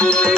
Thank you.